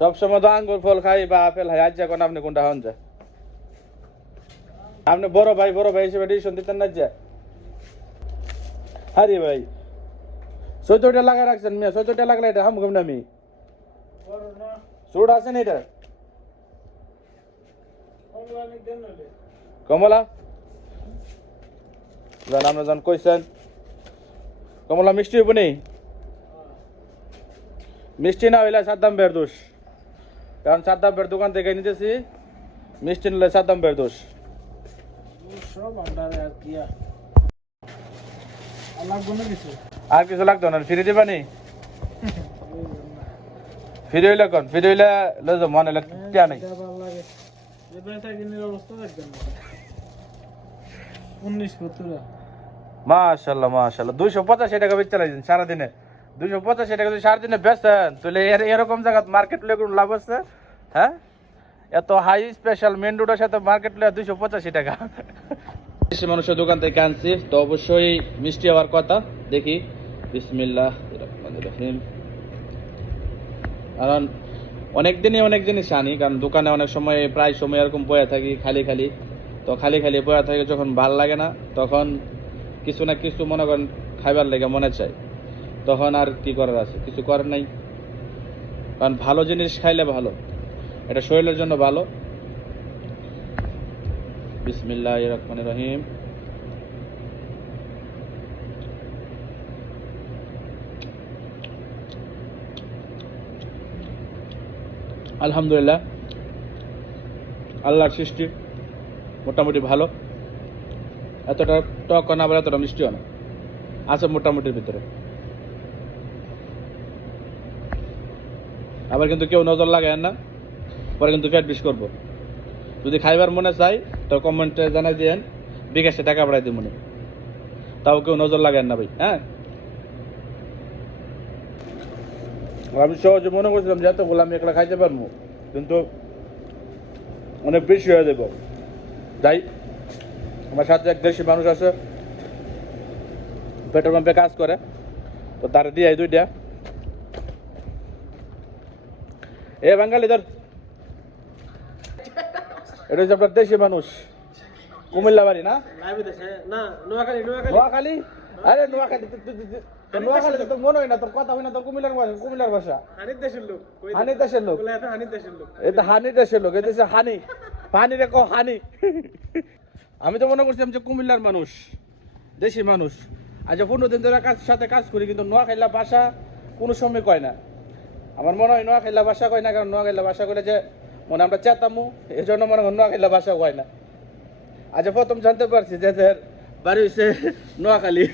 সবসময় তো আঙ্গুর ফল খাই বা আপেল খাই, আজ এখন আপনি কোনটা হন যায়? আপনি বড় ভাই হিসেবে ডিসিশন দিতেন না যে? আরে ভাই 14টা লাগাই রাখছেন মিয়া, 14টা লাগলে এটা হাম না আমি চুট আছে না এটা কমলা জান আমরা জান কইছেন কমলা মিষ্টি হইব নি? মিষ্টি না হইলে সাদ্দাম বের দোষ, কারণ সাদ্দাম বের দোকান থেকে নিতেছি, মিষ্টি নিলে সাদ্দাম বের দোষ। আর কিছু লাগতো না, ফিরে দিবা নি? ফিরে হইলে কোন ফিরে হইলে মনে হলে টিয়া নাই। মাশাল্লাহ মাশাল্লাহ 285 টাকা বেচতে লাগছেন সারাদিনে। 285 টাকা যদি সারাদিনে বেচেন তাহলে এরকম জায়গা মার্কেট লয়ে কোনো লাভ আছে? হ্যাঁ, এত হাই স্পেশাল মেন রোডের সাথে মার্কেট লয়ে 285 টাকা। বেশি মানুষের দোকান থেকে আনছি তো অবশ্যই মিষ্টি হওয়ার কথা। দেখি বিসমিল্লাহির রহমানির রহিম। কারণ অনেক দিনই অনেক জিনিস আনি, কারণ দোকানে অনেক সময় প্রায় সময় এরকম বয়া থাকি খালি, তো খালি বয়া থাকে যখন ভাল লাগে না তখন কিছু না কিছু মনে করেন খাইবার লেগে মনে চাই, তখন আর কি করার আছে, কিছু করার নাই। কারণ ভালো জিনিস খাইলে ভালো, এটা শরীরের জন্য ভালো। বিসমিল্লাহির রহমানির রহিম। আলহামদুলিল্লাহ, আল্লাহর সৃষ্টি মোটামুটি ভালো, এতটা টক না আবার এতটা মিষ্টিও না, আছে মোটামুটির ভিতরে। আবার কিন্তু কেউ নজর লাগায় না, পরে কিন্তু ফ্যাট বিষ করবো। যদি খাইবার মনে চাই তো কমেন্টে জানাই দিয়েন, বিকাশে টাকা পাঠাই দিই মনে, তাও কেউ নজর লাগায় না ভাই। হ্যাঁ, আমি সহজে মনে করছিলাম যে এতগুলো আমি একলা খাইতে পারবো, কিন্তু অনেক বেশি হয়ে দেবো। যাই, আমার সাথে এক দেশি মানুষ আছে, পেট্রোল পাম্পে কাজ করে, তো তার দিয়ে 2টা। এ বাঙালি ধর, এটা হচ্ছে আপনার দেশি মানুষ, কুমিল্লা বাড়ি না? নোয়াখালী। আরে নোয়াখালী তোর মনে হয় না, তোর কথা হয় না, তোর কুমিল্লার ভাষা। হানির দেশের লোক, এটা হানির দেশের লোক, এটা হচ্ছে হানি রে হানি। আমি তো মনে করছিলাম যে কুমিল্লার মানুষ, দেশি মানুষ। আজ 15 দিন ধরে সাথে কাজ করি, কিন্তু নোয়াখাইলা ভাষা কোনো সময় কয় না। আমার মনে হয় নোয়াখাইলা ভাষা কয় না, কারণ নোয়াখাইলা ভাষা কইলে যে মনে আমরা চেতামু, এই জন্য মনে হয় নোয়াখাইলা ভাষা কয় না। আজ প্রথম জানতে পারছি যে বাড়ি হচ্ছে নোয়াখালী।